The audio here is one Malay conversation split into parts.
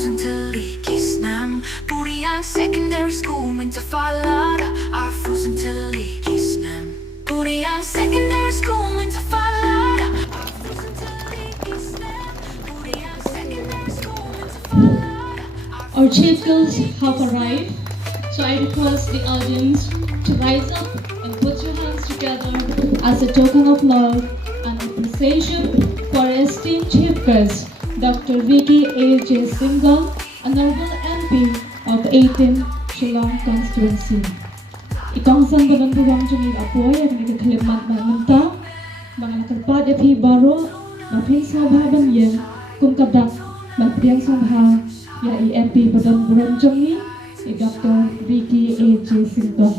Snem Puriang Secondary School Mentafalada Arfusentali Snem Puriang Secondary School Mentafalada Arfusentali Snem Puriang Secondary School Mentafalada. Our chief girls have arrived, so I request the audience to rise up and put your hands together as a token of love and appreciation for our esteemed chief girls, Dr. Vicky A.J. Syngkon, a noble MP of 18 Shillong constituency. Ikongsan banan buwang jungil apoy at nagkakalimat mamanta, mga nakalpad at hibaro, maping sabhabang yan, kung kadak, magpiyang sabha, ya MP badan buwang jungil, Dr. Vicky A.J. Syngkon.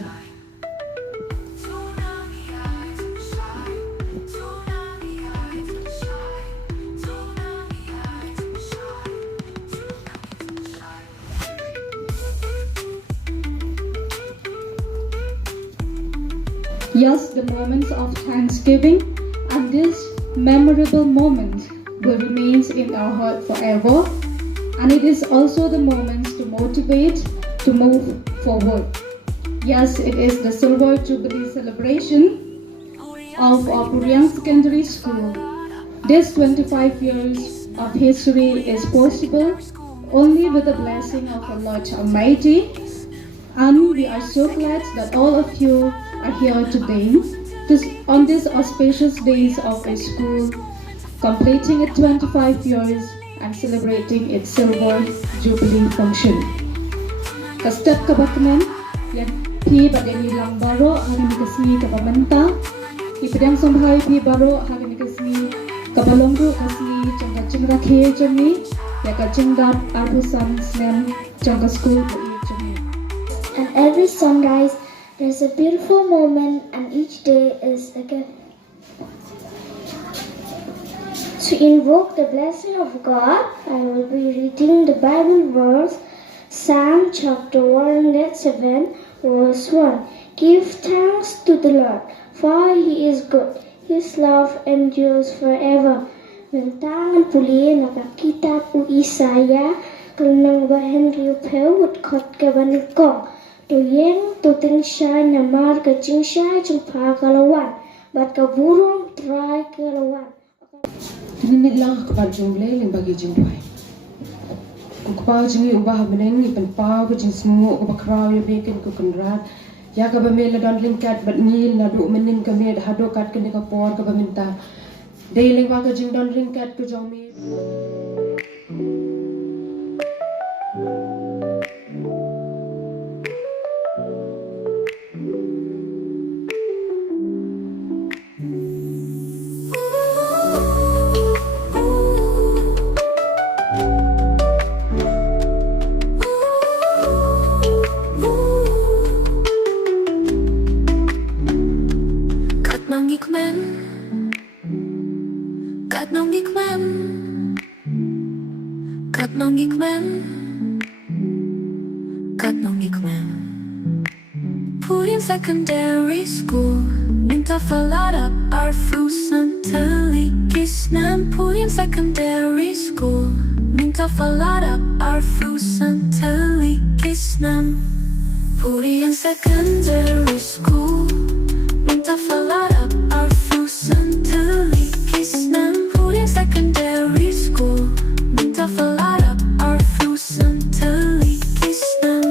Yes, the moments of Thanksgiving and this memorable moment will remain in our heart forever, and it is also the moments to motivate to move forward. Yes, it is the Silver Jubilee celebration of our Puriang Secondary School. This 25 years of history is possible only with the blessing of our Lord Almighty, and we are so glad that all of you are here today on these auspicious days of a school completing its 25 years and celebrating its Silver Jubilee function. Kastep kabaknan, yan pi bagay nilang baro hari ni kasmi kabamanta, ipidang samhay pi baro hari ni kasmi kabalonggo kasmi jangka Jingrakhie Dap ya ka Dap arbusan Snem Jong Skul. And every sunrise there's a beautiful moment, and each day is a gift. To invoke the blessing of God, I will be reading the Bible verse, Psalm chapter 107, verse 1. Give thanks to the Lord, for He is good. His love endures forever. Mentangan puli nakakita po Isaya, kalnang bahen riyo pewut kot kabanikong. Tuyeng tuting siya namar kacing siya jeng pagalawan, bat kaburong try kalawan. Tinimid lang kapag jungle ng bagi jingway. Kung kapag jingi ubah meneng ipan pau ke jing semua ko bakraw ya beken ko kenrat, ya ka bamela don lingkat bat ngil nadu menim kami hado kat kene ka por ka baminta. Dailing wa ka jing don lingkat ko jong mi. Puriang Secondary School Mentafalada Arfusentali Snem Puriang Secondary School Mentafalada Arfusentali Snem Puriang Secondary School Mentafalada Arfusentali Snem Puriang Secondary School Mentafalada Arfusentali Snem.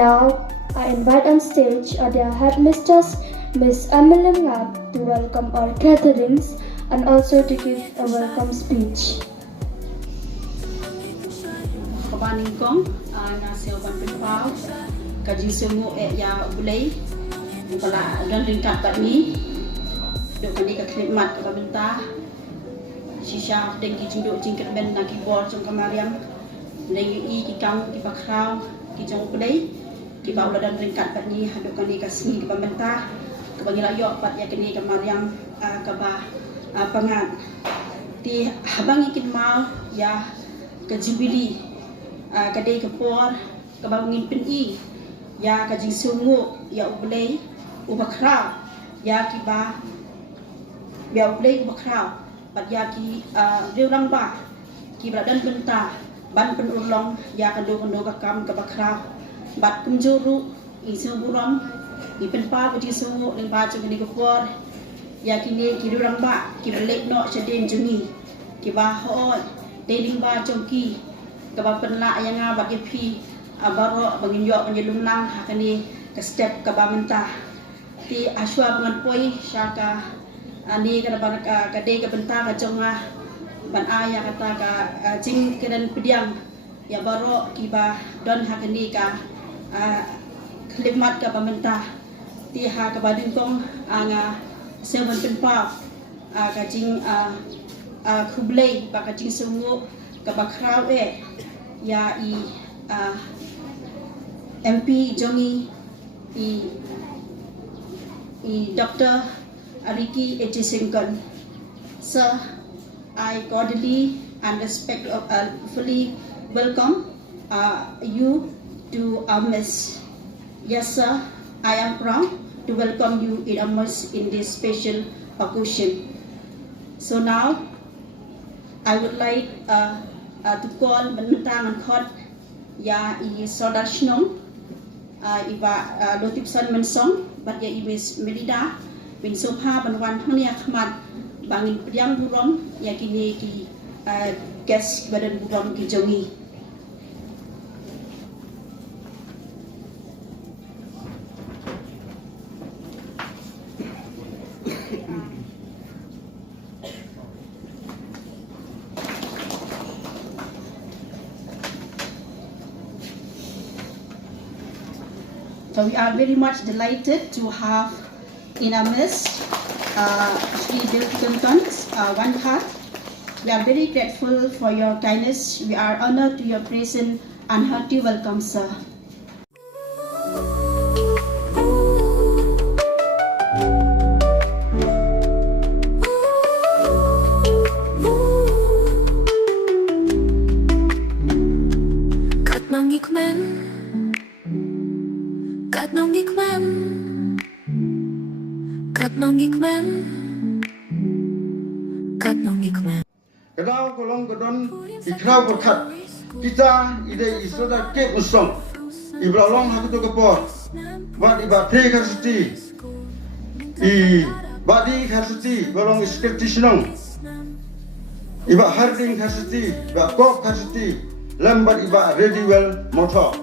Now, I invite on stage our dear headmistress, Miss Ngap, to welcome our gatherings and also to give a welcome speech. Kabaningkong na siya Penpau kaji semua ya boleh pala dan ringkat tak ni dok kani ka khidmat ka benta shisha deng ki jinduk jingkynmaw na ki bor trong kamariam deng i ki kang ki bakrau ki jong boleh ki ba dan ringkat tak ni dok kani ka Sngi ka benta ka bangila yo pat ya kani kamariam ka ba pangat ti habang jingkynmaw ya ka jibili kadai kepor kabangin peni ya kajing sungu ya ublei ubakra ya kiba ya ublei ubakra pat ya ki riurang ba ki bradan benta ban penulong ya kando kakam kabakra bat kumjuru i semburam i penpa kajing sungu ling ba jeng ni kepor ya kini ki riurang ba ki belek no sedem jengi ki ba hoi deling ba jongki kaba penla yang abak yepi abaro bangin yo penjelum nang hakani ke step kaba mentah ti aswa pengan poi syaka ani kana baraka kade ke bentah ka jonga ban aya kata ka jing kedan pediang ya baro kiba don hakani ka khidmat ka mentah ti ha ka badingkong anga seven penpa ka jing kublei ba ka jing sungu ka bakrau ya i MP Jongi i Dr. Ariki H. Syngkon. Sir, I cordially and respectfully welcome you to our midst. Yes, sir, I am proud to welcome you in our midst in this special occasion. So now, I would like to call mentang and khot ya I saudar Shnong iba lotipsan mensong bat ya ibis Merida bin Sopha banwan hania khmat bangin Puriang burom ya kini ki guest badan burom ki jongi. So we are very much delighted to have in our midst Shri Jingrakhie Wankhar. We are very grateful for your kindness. We are honored to your presence and hearty welcome, sir. Kadang kolong kadon ikrau berkat kita ide isoda ke usong ibralong hakutu kepor wat iba te karsiti I badi karsiti balong Felicitation iba harding karsiti iba kop karsiti lambat iba ready well motor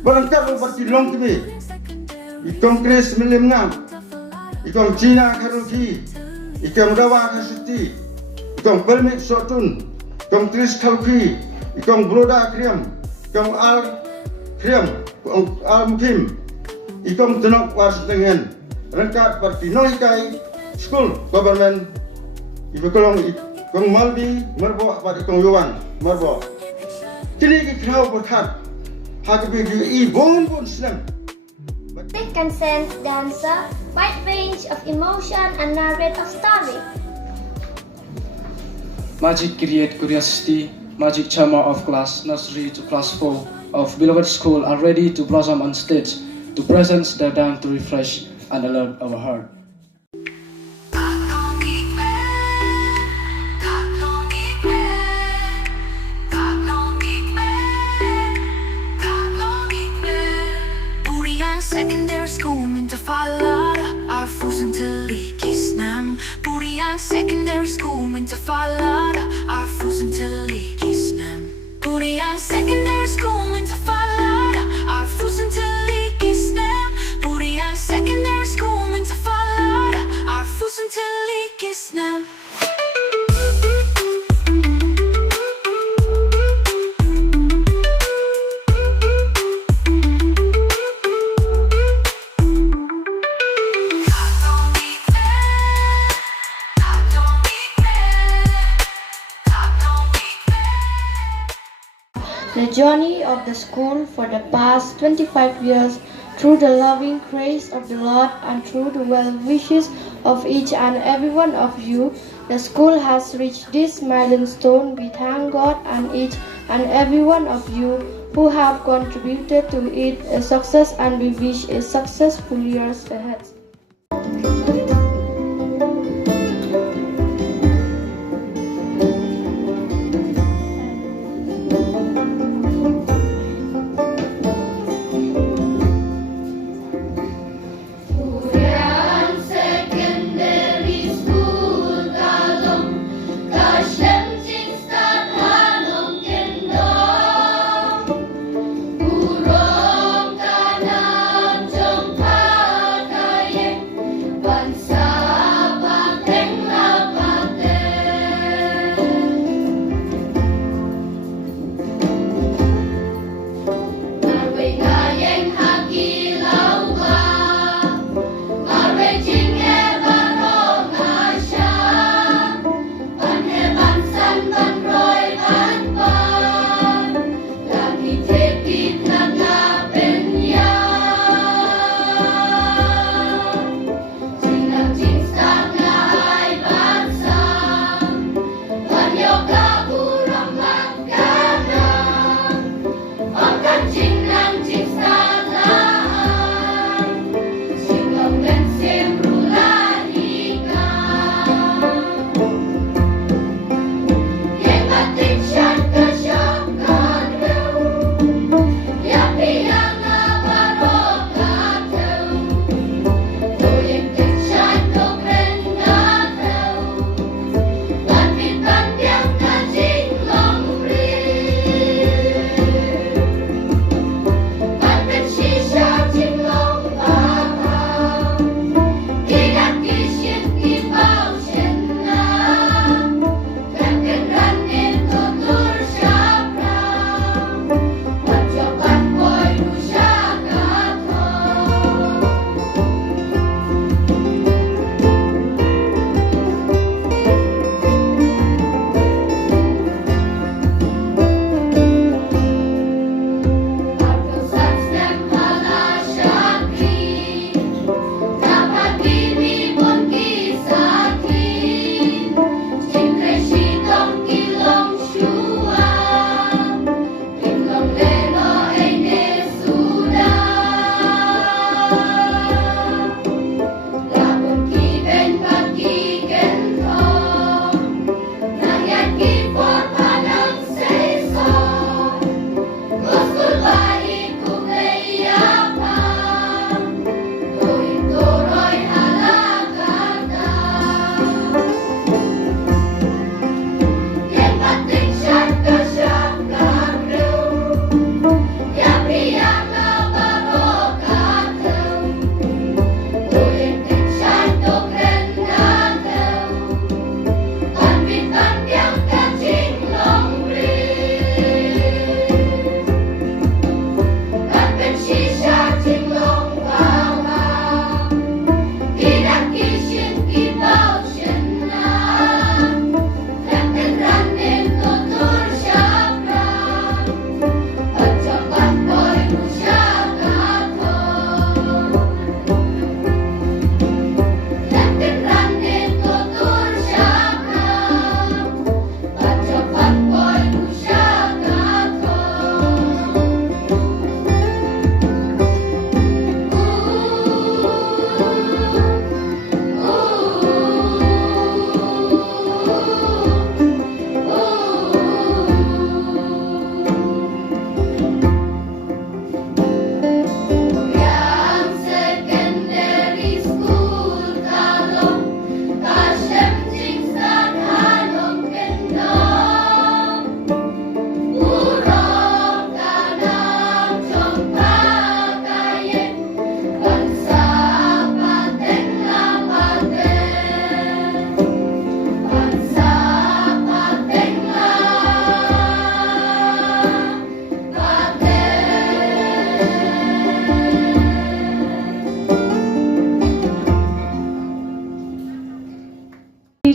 barangkal berarti long kini ikong kres milim ngam ikong Cina karuki ikong dawa karsiti ikong permit sotun, ikong tris kalki, ikong broda kriam, ikong al kriam, ikong al mukim, ikong tenok warstengen, rengkat parti noikai, Skul government, ibekolong ikong malbi, merbo pat ikong yuan, merbo. Kini kikrau berkat, hakabi I bon Snem. Consent dancer, wide range of emotion and narrate a story. Magic create curiosity. Magic charmer of class nursery to class 4 of beloved school are ready to blossom on stage to present their dance to refresh and alert our heart. Secondary school into Falada, our frozen to Snem. Puriang secondary school into Falada, our frozen to Snem. Puriang secondary school into Falada, our frozen to Snem. Puriang secondary school into Falada, our frozen to Snem. the journey of the school for the past 25 years through the loving grace of the Lord and through the well wishes of each and every one of you. The school has reached this milestone. We thank God and each and every one of you who have contributed to it a success, and we wish a successful years ahead.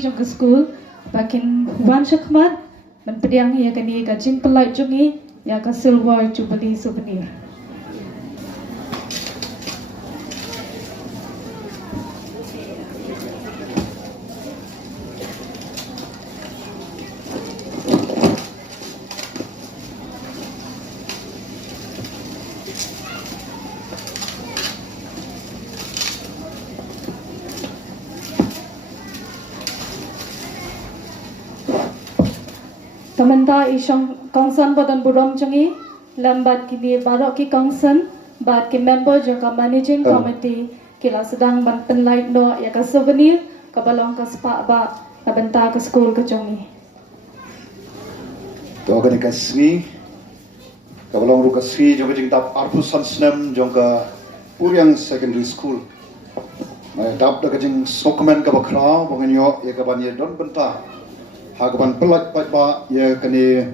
Trong cái school back in Wankhar man Puriang here kani ka jingkynmaw jongi ya ka silver jubilee souvenir. Kamenta isang kongsan badan burom changi lambat kini barok ki kongsan bat ki member jaka managing committee kila sedang ban penlait no ya ka souvenir ka balong ka spa ba kabenta ka school ka changi. To ka ni ka Sngi ka balong ru ka Sngi jong jing tap arpusan Snem Jong ka Puriang secondary school. Mai dap da ka jing sokmen ka bakra banganyo ya ka ban ye don benta. Hagapan pelat ba ya kani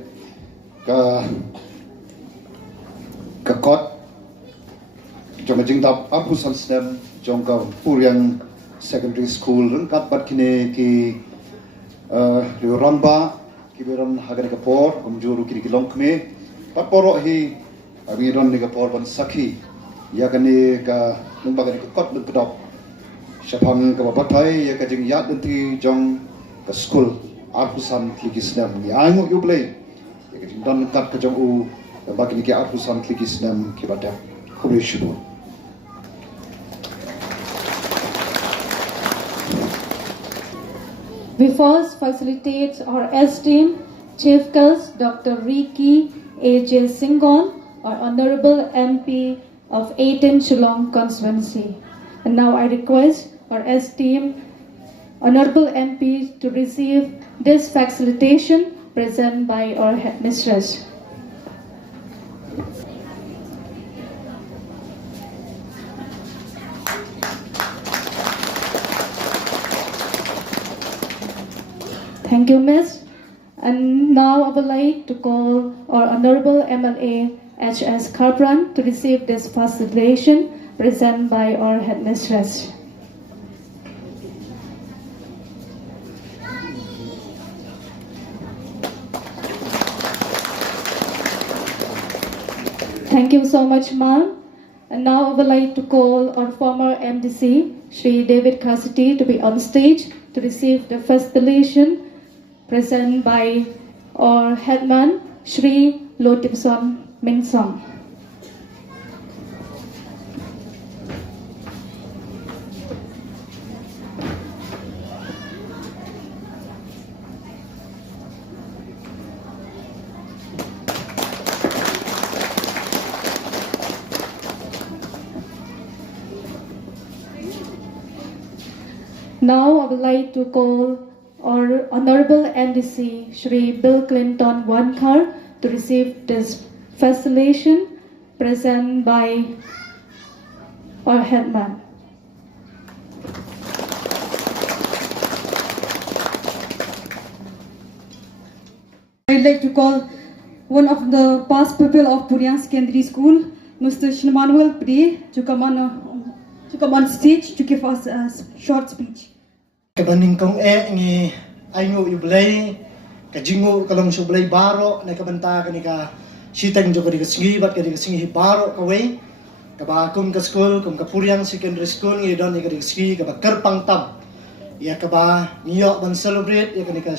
ka kot jong jing tap arpusan Snem Jong ka Puriang secondary school rengkat bat kini ki ramba kiberon hagan ka por kumjuru kini kilong kme pat poro hi abiron ni ka por ban sakhi ya kani ka lembaga ni ka kot ben pedop syapang ka batai ya ka jing yat nanti jong ka school arpusan Snem ni aingo yublei ya ka jing don kat ka jong u lembaga ni ka arpusan Snem ki badak kubishu. We first facilitate our esteemed Chief Guest Dr. Ricky A.J. Syngkon, our Honorable MP of 18 Shillong constituency. And now I request our esteemed Honorable MP to receive this facilitation present by our headmistress. Thank you, Miss. And now I would like to call our Honorable MLA H.S. Kharpran to receive this facilitation presented by our headmistress. Thank you so much, ma'am. And now I would like to call our former MDC, Shri David Cassidy, to be on stage to receive the facilitation presented by our headman, Shri Lotimson Minsong. Now I would like to call our Honorable MDC, Shri Bill Clinton Wankhar, to receive this facilitation presented by our headman. I'd like to call one of the past pupil of Puriang Secondary School, Mr. Shmanuel Pri, to come on stage to give us a short speech. Kabaning kong ngi aingo yublay kajingo kalong sublay baro na kabanta kanika sitang jo kadika Sngi bat kadika Sngi baro kaway kabakong ka school kung ka Puriang secondary school ngi don kadika Sngi kaba Kharpran tam ya kaba niyo ban celebrate ya kanika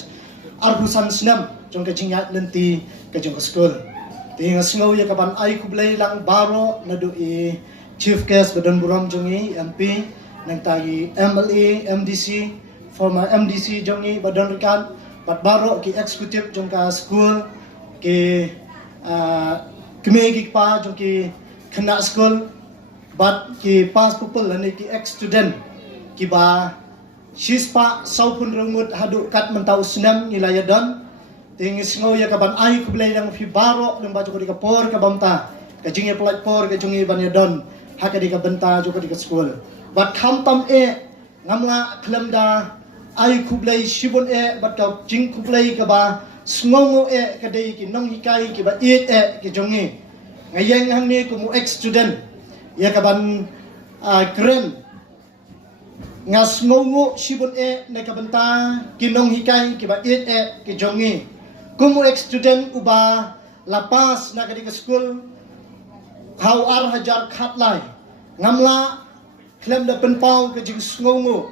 arpusan Snem jong kajingat lenti kajong ka school tinga sngaw ya kaban ay kublay lang baro na do i chief guest badan buram jongi MP nang tagi MLA MDC former MDC jongi badan rekan pat baro ki executive jong ka school ki kemegi pa jong ki kena school bat ki pas pupul lani ki ex student ki ba sispa saupun rumut hadu kat mentau Snem nilai dan tingis ngo ya kaban ai kublay lang fi baro lang baju ka por ka bamta ka jingi plat por ka jungi ban ya don haka di ka benta jo ka school bat kham tam ngamla klamda ai kublay shibon bat ka jing kublay ka ba sngongo ka dei ki nong hikai ki ba ki jongi ngayang hang ni ku mu ex student ya ka ban kren nga sngongo shibon na ka benta ki nong hikai ki ba ki jongi ku mu ex student uba lapas na kadi ke skul hau ar hajar khat lai ngamla klem da penpau ke jing sngongo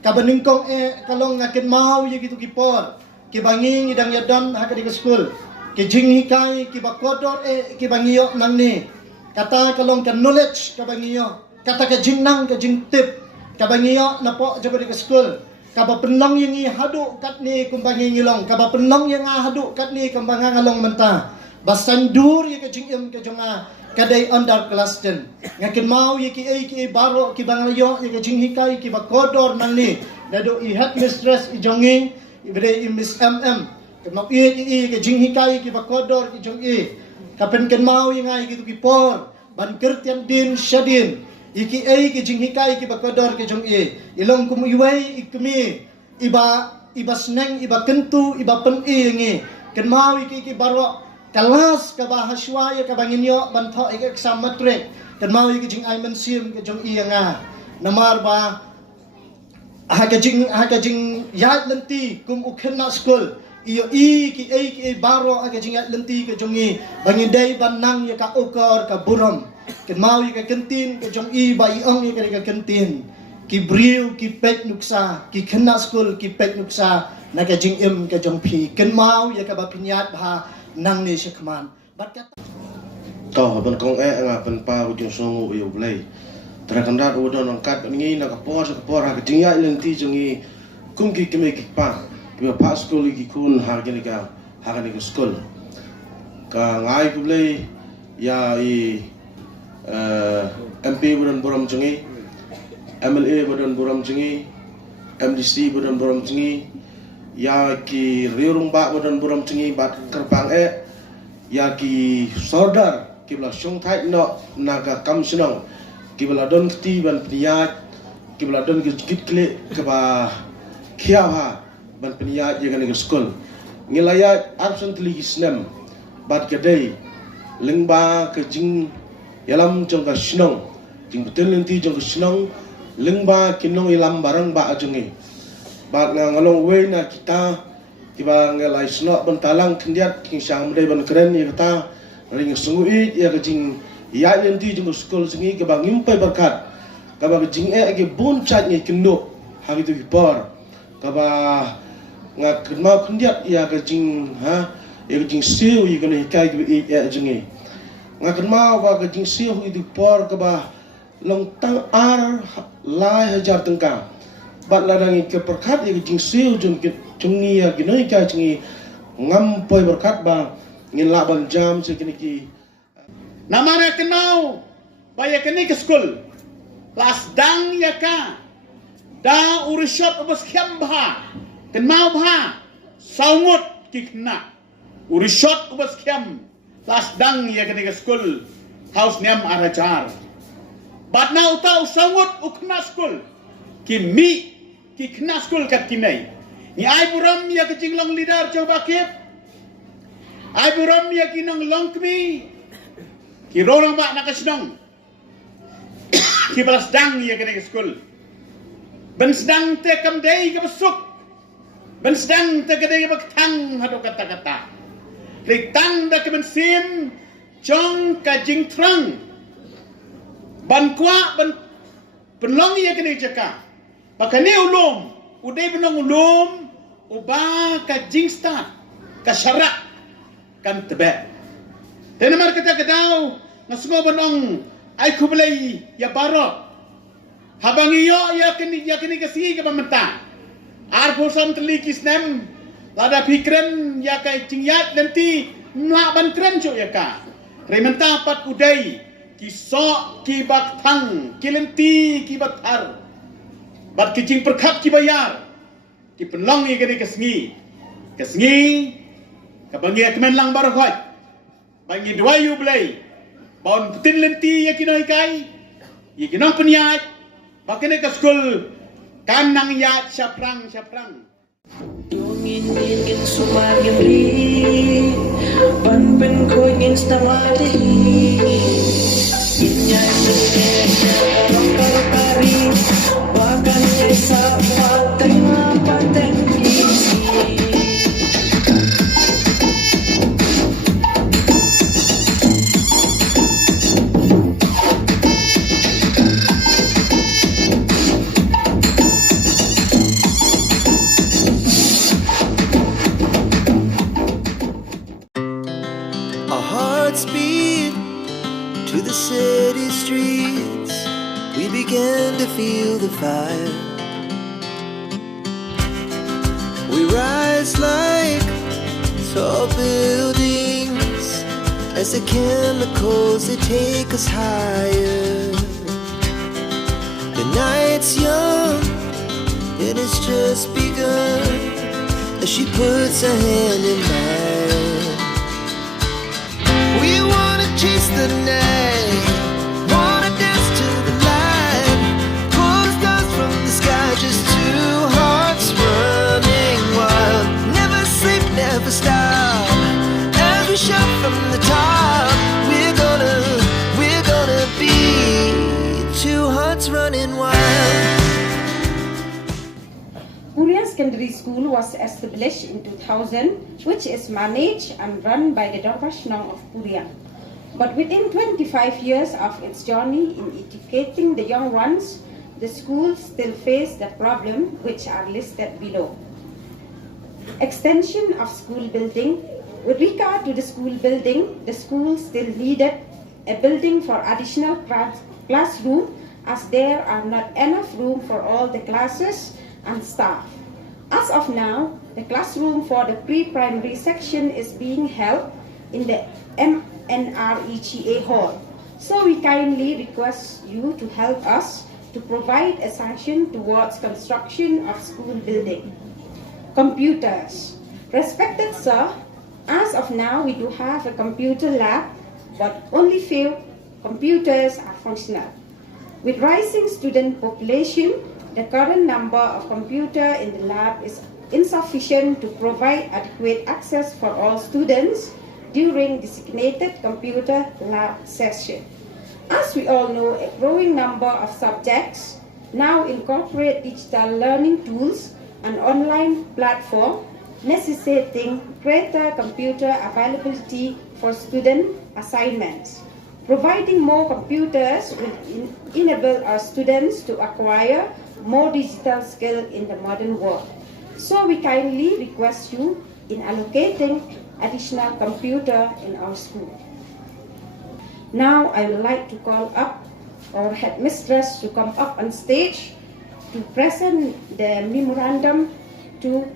ka beningkong kalong ngakin mau ye gitu kipor ki bangi ngidang yadon ha kadi ke skul ki jing hikai ki bakodor ki bangiyo nang ni kata kalong ka knowledge ka bangiyo kata ka jing nang ka jing tip ka bangiyo napo jago ke skul ka ba penong yang hadu kat ni kumbangi ngilong ka ba penong yang hadu kat ni kumbanga ngalong menta basandur ye ka jing ka jonga kadai under class den ngakin mau ye ki baro ki bangayo ye ka jing hikai ki bakodor nang ni dado I headmistress I jongi I miss mm kenok I ka jing hikai ki bakodor ki jongi kapen ken mau ye ngai gitu ki por ban kertian din shadin iki ki jing hikai ki bakodor ki jongi ilong kum iwai ikmi iba sneng iba kentu iba pen ngi ken mau ki baro kelas ke bahaswa ya ke banginyo banto exam matrik dan mau ke jing aiman sim ke jong nga namar ba ha ke jing yat lenti kum ukhenna skul iyo ki baro ha ke jing yat lenti ke jongi bangidai banang ya ka ukor ka burom ken mau ke kentin ke jong ba ong ya ke kentin ki briu ki pek nuksa ki khenna skul ki pek nuksa na ke jing ke jong pi ken mau ya ka ba pinyat ba nang ni sekman bat kata to ban kong nga ban pa ujung songu yo blai terakandat udon angkat ngi na kapor ha ketingya lenti jongi kumki kime ki pa ki pa skul ki kun ha gani ka skul ka ngai ku blai ya MP budan boram jongi MLA budan boram jongi MDC budan boram jongi ya ki riurung ba budan buram tingi bat kerpang ya ki sordar ki bla shong thai no naga kam sinong ki bla don ti ban pniya ki bla don ki kle ke ba khia ha ban pniya ye gan ke skul ngilaya absently ki snem bat ke dei lingba ke jing yalam jong ka sinong jing betul lenti jong ka sinong lingba kinong ilam barang ba ajongi bat ngalong we na kita tiba ngalai snok bentalang kendiat king sang mdai ban keren ni kata ring sungui ya kejing ya yenti jung skul singi ke bang impai berkat ka ba kejing ke bon chat ni kendo ha gitu ki por ka ba ngak kenma kendiat ya kejing ha ya kejing siu yi kena hikai ki ya jingi ngak kenma ba kejing siu itu por ka ba long tang ar lai hajar tengkang bat ladangi ke perkat ya jing siu jungi ya ginoi ka jingi ngampoi berkat ba ngin laban jam sekini ki namanya kenau baya kini ke skul las dang ya ka da urishot ubas khiam bha ken mau bha saungut ki kna urishot ubas khiam las dang ya kini ke skul house nem arajar bat na utau saungut ukna skul ki mi ki kena skul kat kinai ni ai buram ya ke jinglong leader coba kip ai buram ya kinong longkmi ki rorang ba nak senong ki balas dang ya ke skul ben sedang te kam dei ke besuk ben sedang te ke dei ke tang hado kata-kata ritang da ke ben sim jong ka jing trang ban kwa ban penlong ya ke jaka pakane ulum udai benong ulum uba ka jingsta ka syarak kan tebe tenamar kata kedau ngasmo benong ai kubelai ya baro habangiyo ya kini kasi ka pamenta ar bosan teli kisnem lada pikren ya ka jingyat nanti mla ban kren jo ya ka rementa pat udai kisok ki baktang kilenti ki batar bat kicing perkat ki bayar ki penlong ni kene kesngi ka bangi kemen lang bar khoi bangi dua yu blai bon putin lenti ya kinoi kai ye kinong penyat bakene ke skul kanang ya syaprang Dungin ingin sumar yamli pan pen ko ingin stamati inya sukenya kari bahkan desa tengah paten isi feel the fire. We rise like tall buildings as the chemicals, they take us higher. The night's young and it's just begun as she puts her hand in mine. We wanna chase the night, wanna dance to the light, pull stars from the sky, just two hearts running wild. Never sleep, never stop, as we shout from the top. We're gonna be two hearts running wild. Puriang Secondary School was established in 2000, which is managed and run by the Darvashnong of Puriang. But within 25 years of its journey in educating the young ones, the school still face the problem which are listed below. Extension of school building. With regard to the school building, the school still needed a building for additional classroom as there are not enough room for all the classes and staff. As of now, the classroom for the pre-primary section is being held in the MNREGA hall. So we kindly request you to help us to provide a sanction towards construction of school building. Computers. Respected sir, as of now we do have a computer lab, but only few computers are functional. With rising student population, the current number of computers in the lab is insufficient to provide adequate access for all students during designated computer lab session. As we all know, a growing number of subjects now incorporate digital learning tools and online platform, necessitating greater computer availability for student assignments. Providing more computers will enable our students to acquire more digital skill in the modern world. So we kindly request you in allocating additional computer in our school. Now I would like to call up our headmistress to come up on stage to present the memorandum to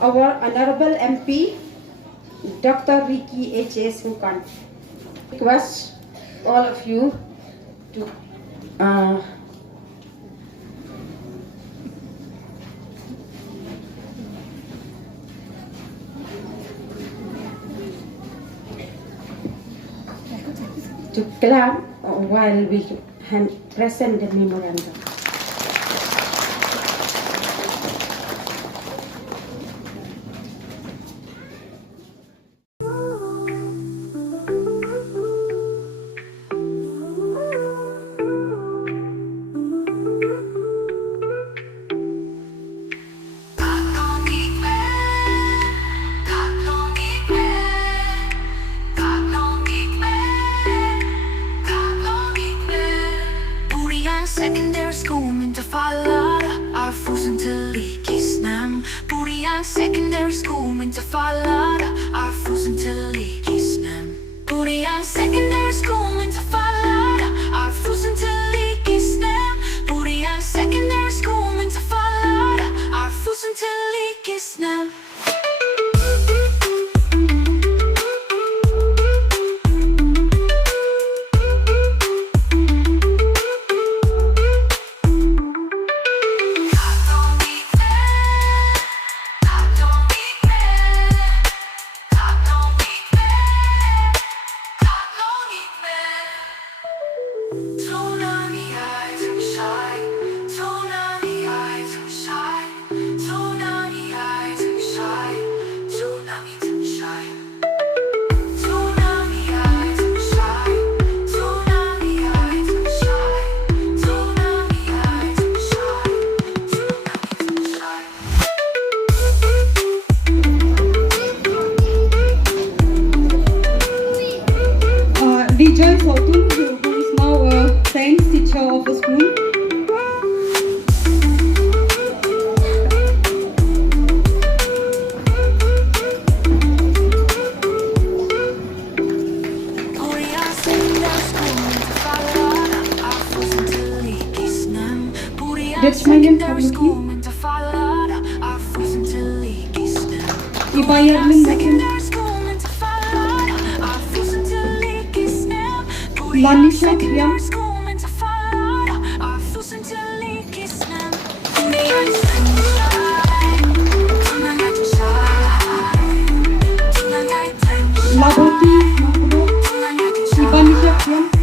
our Honorable MP, Dr. Ricky H.A. Syngkon. Request all of you to clap while we present the memorandum. Secondary school meant to follow our fools until he kissed them. Puriang secondary school meant to follow our fools until he kissed them. Puriang secondary school meant to follow our fools until he kissed them. Puriang secondary school meant to follow our fools until he kissed them. Who is now a science teacher of the school. Puriang secondary school meant to follow our fools until he kissed them. Attachment school went to Falada. Our fools until Snem. Ibayarlin Secondary school went to Falada. Our fools until Snem. Lanisha Secondary school went to Falada. Our fools until Snem. Laboti Ibanisha Kriam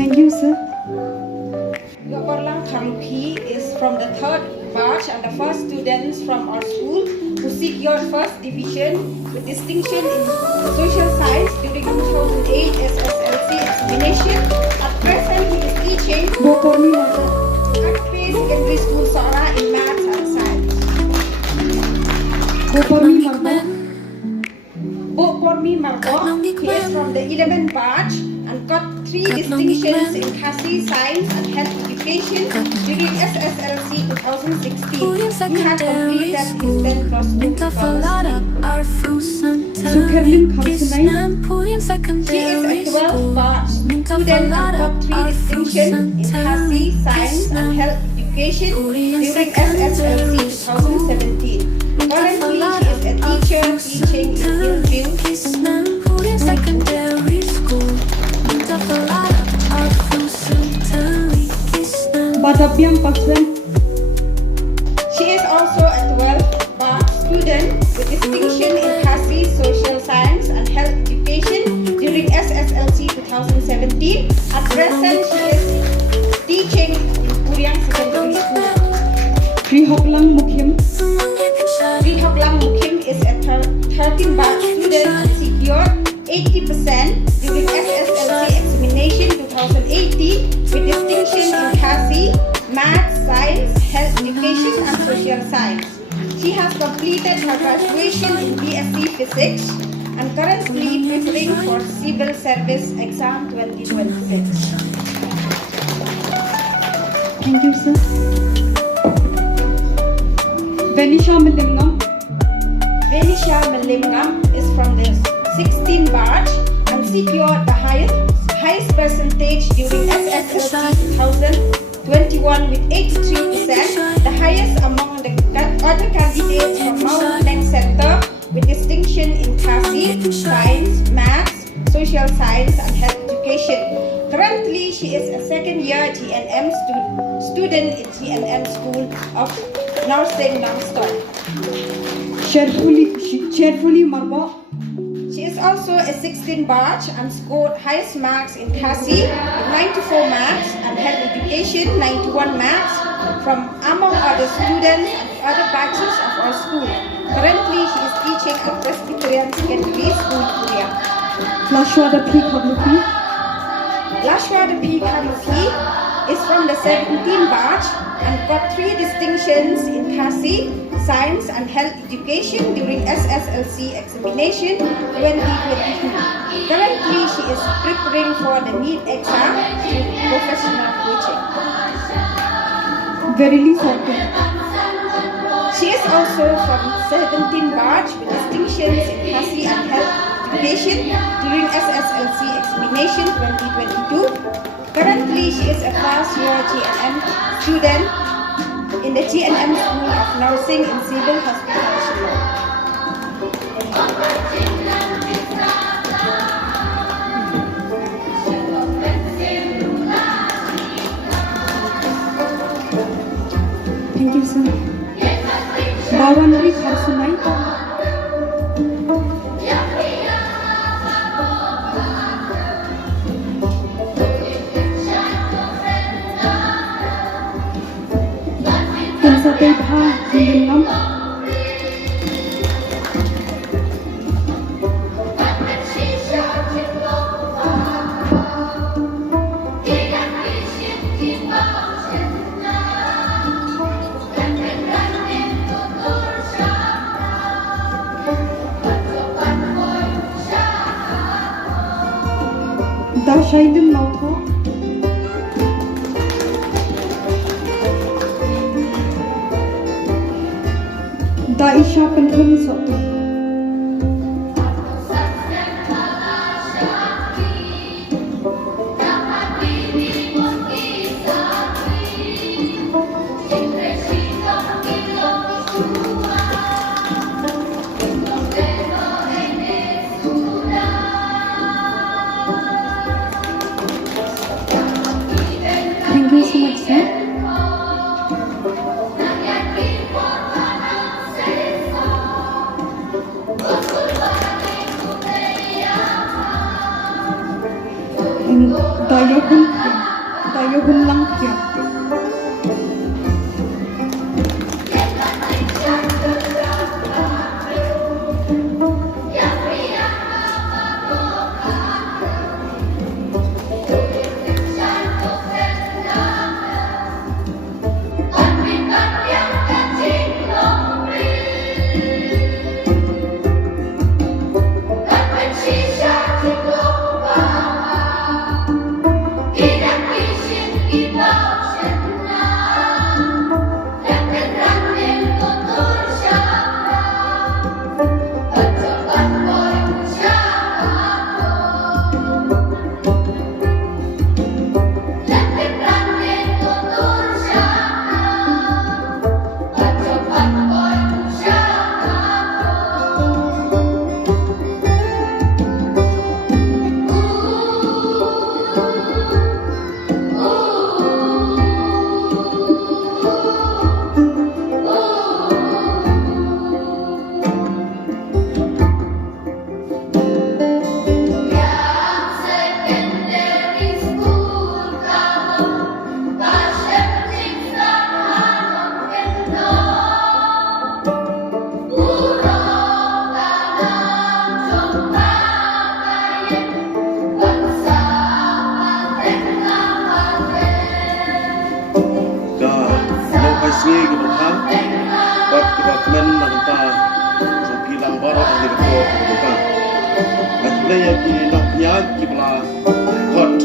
Thank you, sir. Wankhar is from the third batch and the first students from our school who secured first division with distinction in social science during 2008 SSLC examination. At present, he is teaching Jingrakhie Secondary School Sora in maths and science. Bokormi Marco, he is from the 11th batch and got 3 distinctions in Khasi Science and Health Education during SSLC 2016. He had completed his 10th plus 2 Sukherlin Kharpran He is a 12th batch student and got 3 distinctions in Khasi Science and Health Education during SSLC 2017. Currently, she is a teacher teaching in Heaving. Secondary school. Badabyang Paswan She is also a 12th batch student with distinction in Khasi Social Science and Health Education during SSLC 2017. At present, she is teaching in Puriang Secondary School. Rihoklang Mukhim is a 13th batch student and secured 80% during SSLC examination 2018 with distinction in Khasi, Maths, Science, Health Education and Social Science. She has completed her graduation in BSc Physics and currently preparing for Civil Service Exam 2026. Thank you, sir. Venisha Malimngam is from the 16th batch and secured the highest percentage during SSLC 2021 with 83%, the highest among the other candidates from Mount Leng Center with distinction in Khasi, Science, Maths, Social Science and Health Education. Currently, she is a second-year GNM student in GNM School of Nursing Namstoy. Cheerfully Marbo She is also a 16 batch and scored highest marks in Khasi with 94 marks and Health Education 91 marks from among other students and other batches of our school. Currently, she is teaching at Presbyterian Secondary School, Puriang. Lashwada P. Kharpran is from the 17th batch and got 3 distinctions in Khasi, Science and Health Education during SSLC examination 2022. Currently, she is preparing for the NEET exam with professional coaching. Verily sorted. She is also from 17th batch with distinctions in Khasi and Health Education during SSLC examination 2022. Currently, she is a first year GNM student in the GNM School of Nursing in Civil Hospitality Law. Thank you, sir. Bawanri Kharsunai Sampai Bha Jingrakhie Dashaidin Mautho Da isha penting satu. Thank you so much, sir. And dayahun lang siya. Sngi ke Wankhar, bat ke Kharpran nanta sampai lang barat di Kharpran ke Wankhar. Atlaya ki nak nyat ki bela kot,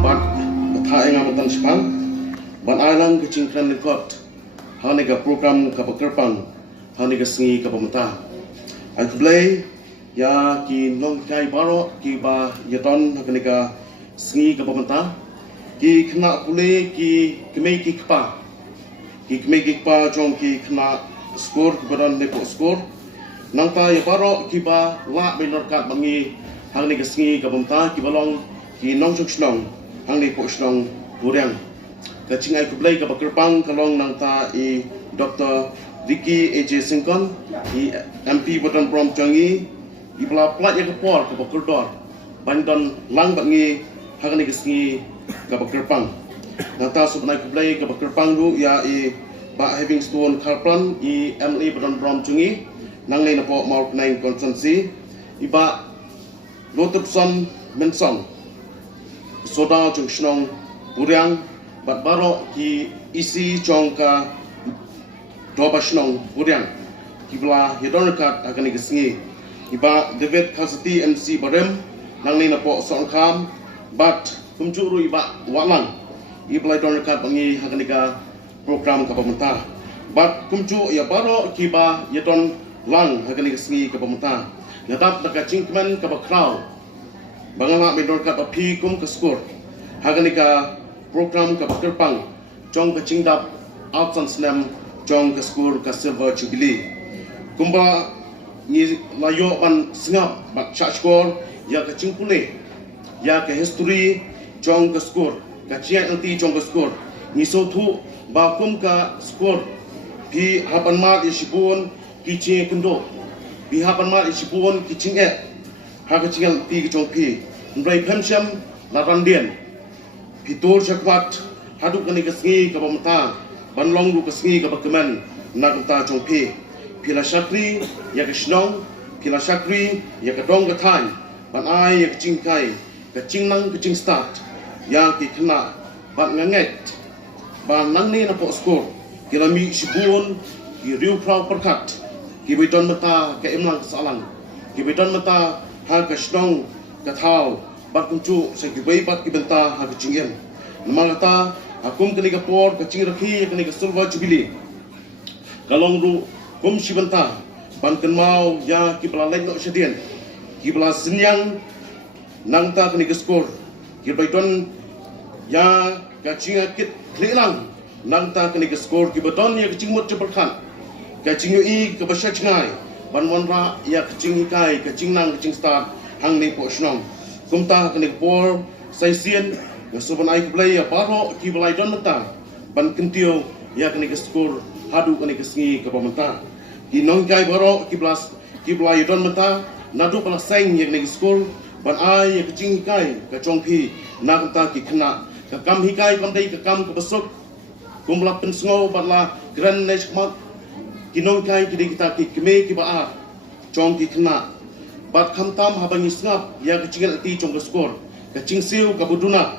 bat thai ngam tan sepang, bat ailang ke Jingrakhie Dap kot, hani ke program ke Kharpran, hani ke Sngi ke Pemerintah. Atlaya ya ki nong kai barat ki ba yaton hani ke Sngi ke Pemerintah, ki kena pulih ki kemai ki kepa. Ki kemegi pa jong ki kena skor kebadan depo skor nang ta ya paro ki ba la benor kat bangi hang ni Sngi ka Pemerintah ki balong ki nong chuk snong hang ni po snong Puriang ka chingai ku blai ka Kharpran kalong nang ta I Dr. Ricky AJ Syngkon I MP Badan Prom Changi I bla plat ya ka por ka Kharpran bandon lang bangi hang ni Sngi ka Kharpran Nata sebenarnya kublai ke Kharpran lu ya ba Heaving Stone Kharpran I MLA Badan Prom Changi nang nei napo mau nang konsensi iba lotupson mensong soda chung snong Puriang bat baro ki isi chong ka doba snong Puriang ki bla yedon kat akan ni Sngi iba David Khasati MC Barem nang nei napo song kham bat kumjuru iba walang Iblai don rekat bangi hakanika program ke Pemerintah. Bat kumcu ya baro kiba ya don lang hakanika Sngi ke Pemerintah. Ya tap dekat cingkman ke bakrau. Bangala bedon kat api kum ke Skul. Hakanika program ke Kharpran. Jong ke Jingrakhie Dap outsan Snem Jong ke Skul ke Silver Jubilee. Kumba ni layo ban sengap bat chachkor ya ke cingpule. Ya ke history Jong ke Skul. Kaciat nanti jong ke skor ni sotu bakum ka skor pi hapan mat isipun kicing kendo pi hapan mat isipun kicing ha kacing ti jong pi mbrai pemsam larandian pi tor chakwat haduk kani Sngi ka Pemerintah banlong lu Sngi ka Kemen nak ta jong pi la sakri ya ke snong pi la sakri ya ke dong ka thai ban ai ya ke cingkai ka cingnang ke cing start yang ki kena bat nganget ban nang ni na po skor kilami sibun ki riu prau perkat ki bidon mata ke imlang salang ki bidon mata ha ka snong ka thau bat kuncu se ki bai bat ki benta ha ka cingem namangata akum kini ka por ka Jingrakhie kini ka Silver Jubilee kalong ru kum shibanta ban kenmau ya kibla lengok shadien kibla senyang nangta kini skor kibla don ya kacing akit klilang nangta kini skor kibadon ya kacing mut ceperkan kacing ui kebasya cengai ban wanra ya kacing ikai kacing nang kacing start hang ni po shnong kumta kini por saisien ngasuban ai play ya baro kibla don mata ban kentio ya kini skor hadu kini Sngi ke pementa inong kai baro kibla don mata nadu pala seng ya kini skor ban ai ya kacing ikai kacong pi nak ta ki kena kakam hikai pandai kakam kebesuk kumla pensngau batla grand neshmat kinong kai kidi kita ki keme ki ba chong ki kena bat khamtam habangi snap ya kecing ati chong skor kacing siu kabuduna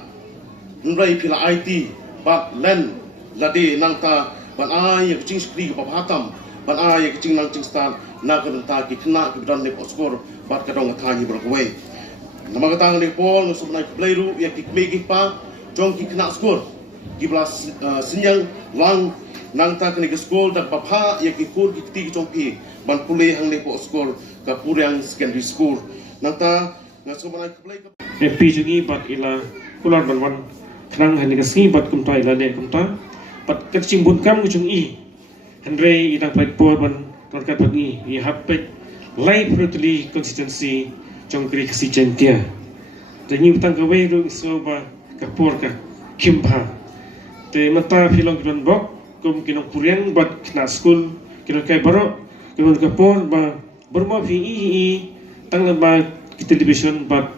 nrai phila IT bat len lade nangta ban ai ya kecing skri ba hatam ban ai ya kecing nang cing stan na kadanta ki kena ki dan ne skor bat kadong thangi berkwe nama katang le pol ngusum nai playru ya ki keme ki pa chong ki kena skor kibla senyang lang nang ta kini skul dak bapha ya ki kur ki ti chong pi ban pule hang le po skul ka Puriang secondary school nang ta ngaso mana play ka FP jungi bat ila ular ban wan khnang han ni Sngi bat kum ta ila le kum ta bat ka ching bun kam ku chung i hanre i dang pai por ban tor ka pagi i hap pe lai protli consistency chong kri khsi chen tia de ni tang ka we ru so ba ka por ka kim bha te mata filong don bok kum kinong Puriang bat kna school kinong kai baro kinong ka por ba berma vi tang ba ki television bat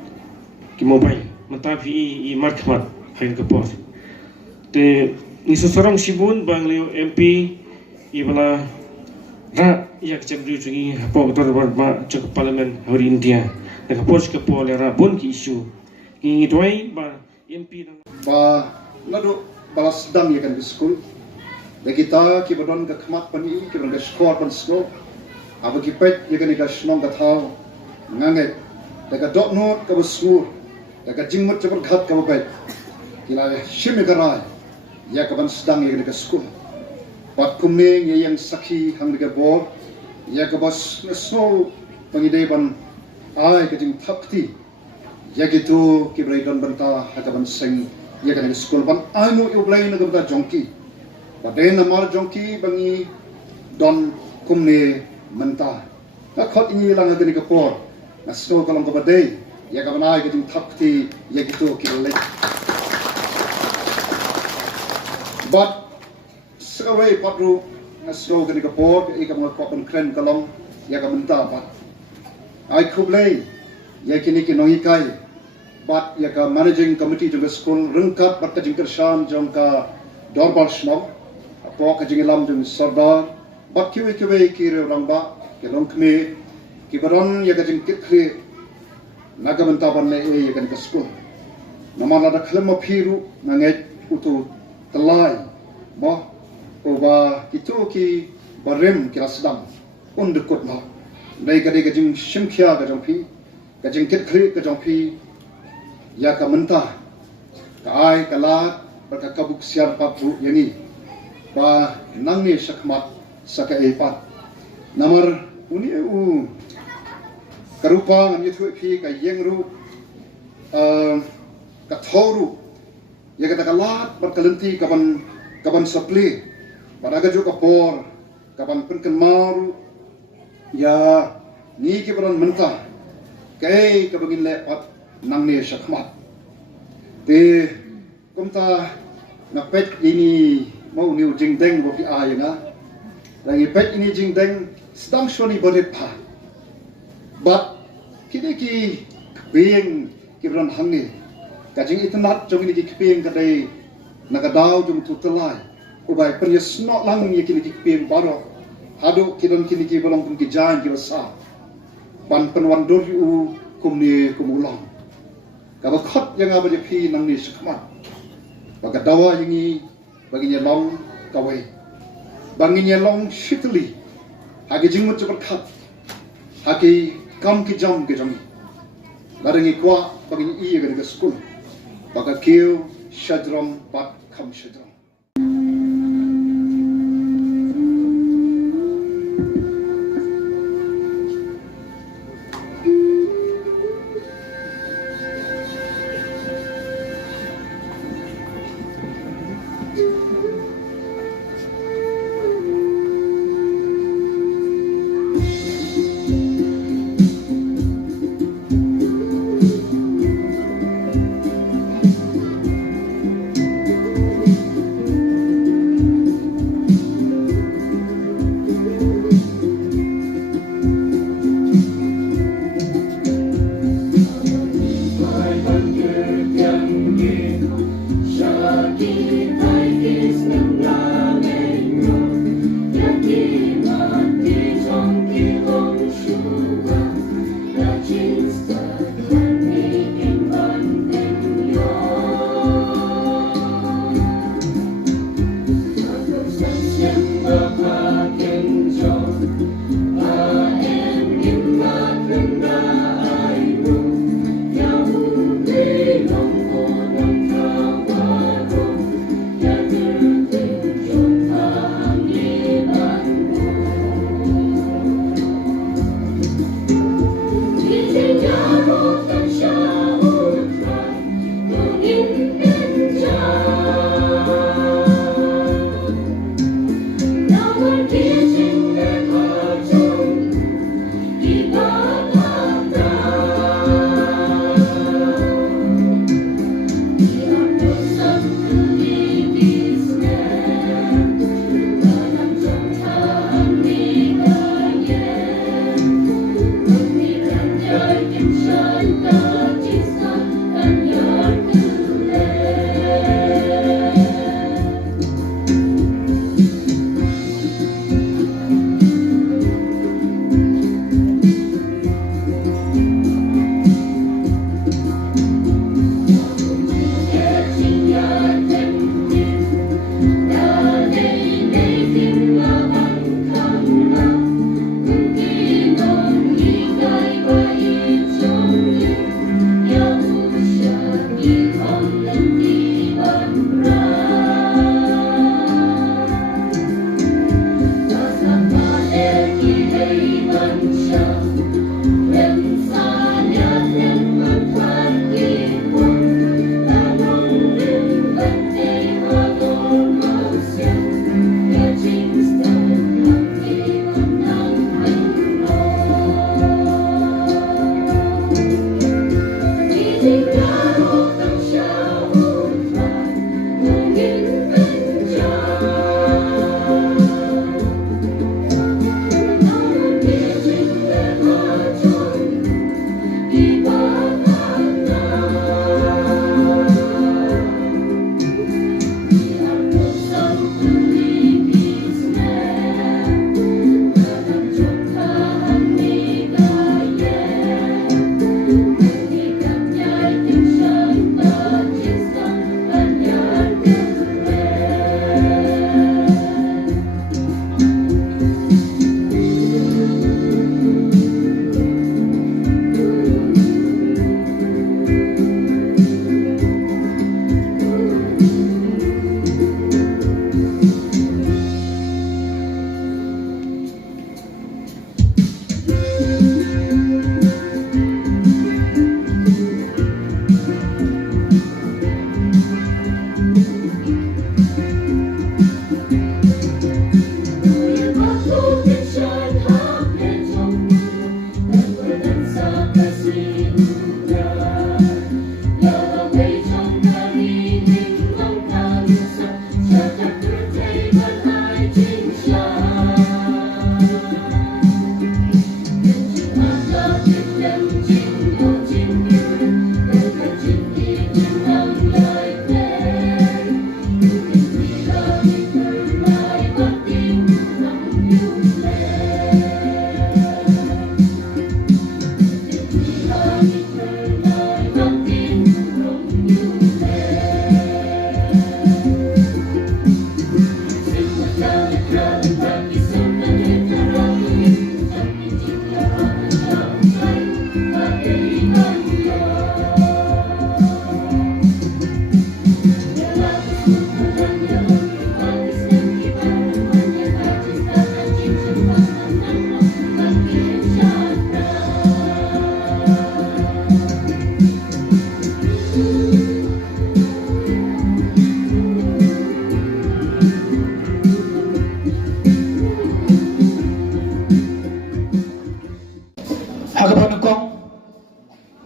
ki mobile mata vi markmat hain ka por te ni sorong sibun bang leo MP i bala ra yak cham ju jungi hapo tor ba chok parliament hori India na ka por ka por ra bon ki issue ki doi ba MP ba nadu balas dam ya kan di school da kita ki bodon ka khmat pani ki bodon ka score pan score aba ki pet ya kan ka shnong ka thau ngange da ka dot note ka school da ka jingmut chapar khat ka pet kila shime ka rai ya ka ban sedang ya kan ka school pat kumeng ya yang sakhi hang ka bor ya ka bas snow pangide ban ai ka jing thapti ya gitu ki brai don banta ha ka ban seng ya kan school ban anu yu blai na gabda jongki padena mar jongki bangi don kumne menta na khot ini lang ngani ka por na school kalong ka badai ya ka banai ka ting thapti ya gitu ki le but sawai patru na school ka por e ka mga kopan kren kalong ya ka menta pat ai kublai ya kini ki nongi kai bat ya ka managing committee jong school rengkat bat ka jingker sham jong ka dorbal shnok apo ka jingilam jong sardar bat kiwe ki re rangba ke long kme ki baron ya ka jing kikre naga menta ban le ya ka school namala da khlem phiru nangai utu talai ba ko ba kitu ki barem ki rasdam undukut ma dai ka jing shimkhia ka jong phi ka jing kikre ka jong phi ya ka menta ka ai ka la ba ka kabuk siar papu yani ba nang ni sakmat saka epat namar uni u karupa ngam yethu phi ka yengru ka thoru ya ka la ba kalenti ka ban supply ba daga jo ka por ka ban penken maru ya ni ki ban menta kai ka bagin le pat nang ni sakmat te kumta na pet ini mau niu jingdeng bo pi ayanga lagi pet ini jingdeng sedang shoni bodet pa but kini ki being ki ran hangi kajing itnat jong ini ki being kadai nagadau jong tutelai ubai pen yesno lang ye kini ki being baro hadu kidon kini ki bolong kum ki jan ki basa ban penwan dor u kumni kumulong kaba khot yang aba je phi nang ni sakmat baga dawa yangi bagi nyelong kawe bangi nyelong shitli hagi jingmut cepat khat hagi kam ki jam ke jangi ladangi kwa bagi i ga school baga kiu shadram pat kham shadram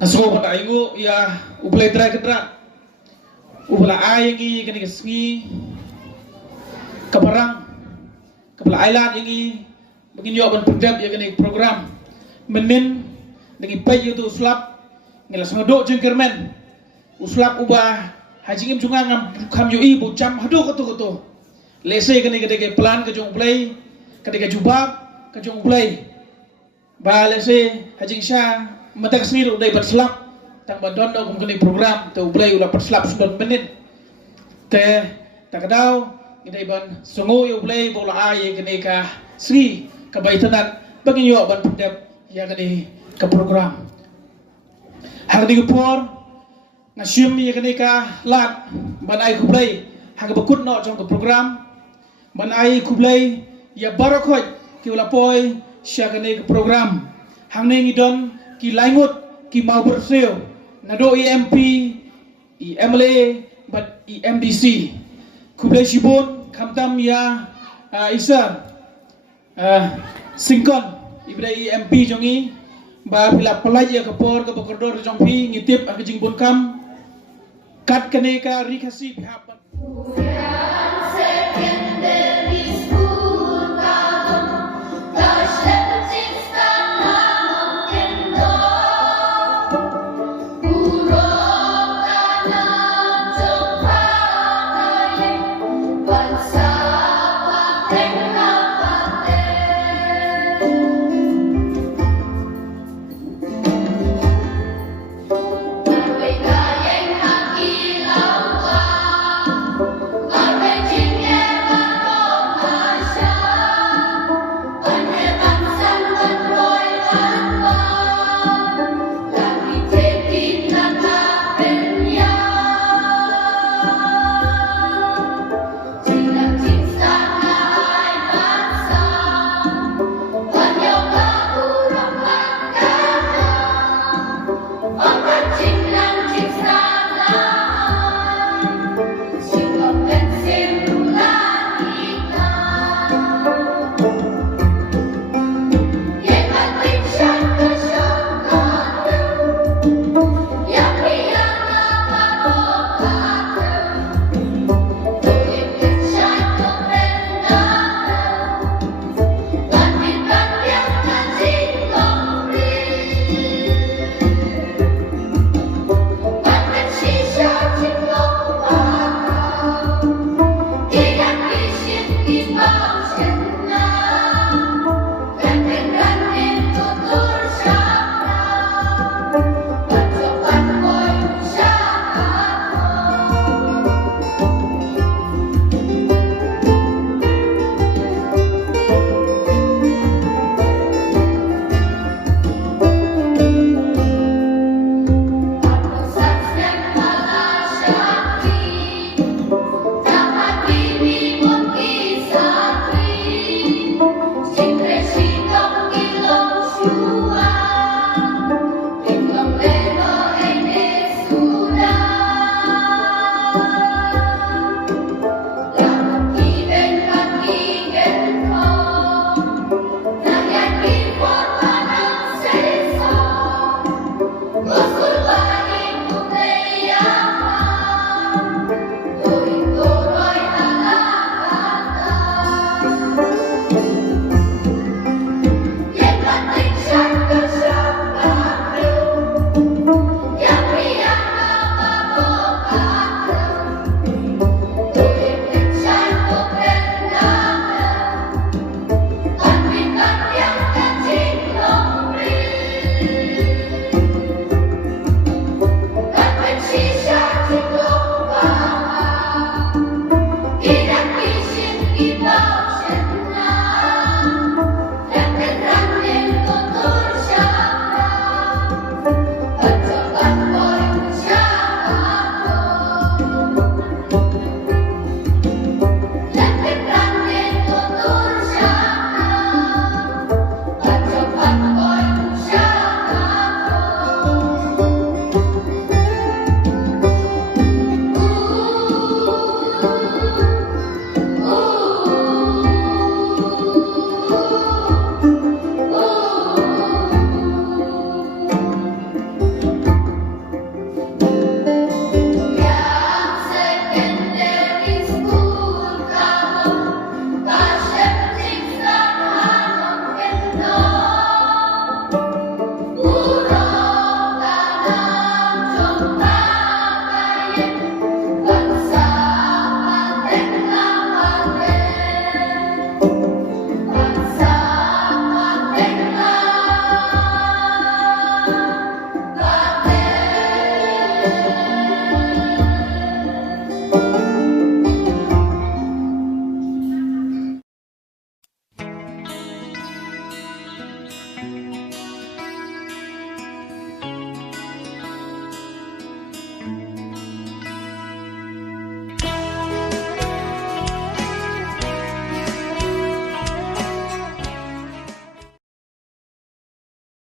Nasko pada ingu ya uplay try kedra upla ayangi kani Sngi Kharpran kapla island yangi begin yo ban pendap ya kani program menin dengan pay itu uslap ngelas ngodok jingkynmaw uslap ubah haji im junga ngam kham yo i bu jam hado koto lese kani kedeke plan ke jong play kedeke jubab ke jong play ba lese haji sha matak Sngi ro dai berslap tang badon do kani program te play ulah berslap 9 menit te takadau idai ban songo yo play bola ai kani ka Sngi ka baitanan bagi yo ban pendap ya kani ka program hang di por na syum ya kani ka lat ban ai ku play hang bakut no trong ka program ban ai ku play ya barakot ki ulah poi sya kani ka program hang ne ngidon ki laingut ki mau berseo nado EMP EMLA but EMDC kublai shibon kamtam ya isa Syngkon ibrai EMP jongi ba pila pelaj ya kapor ka bakordor jongpi ngitip ak jingbon kam kat kane ka rikasi pihak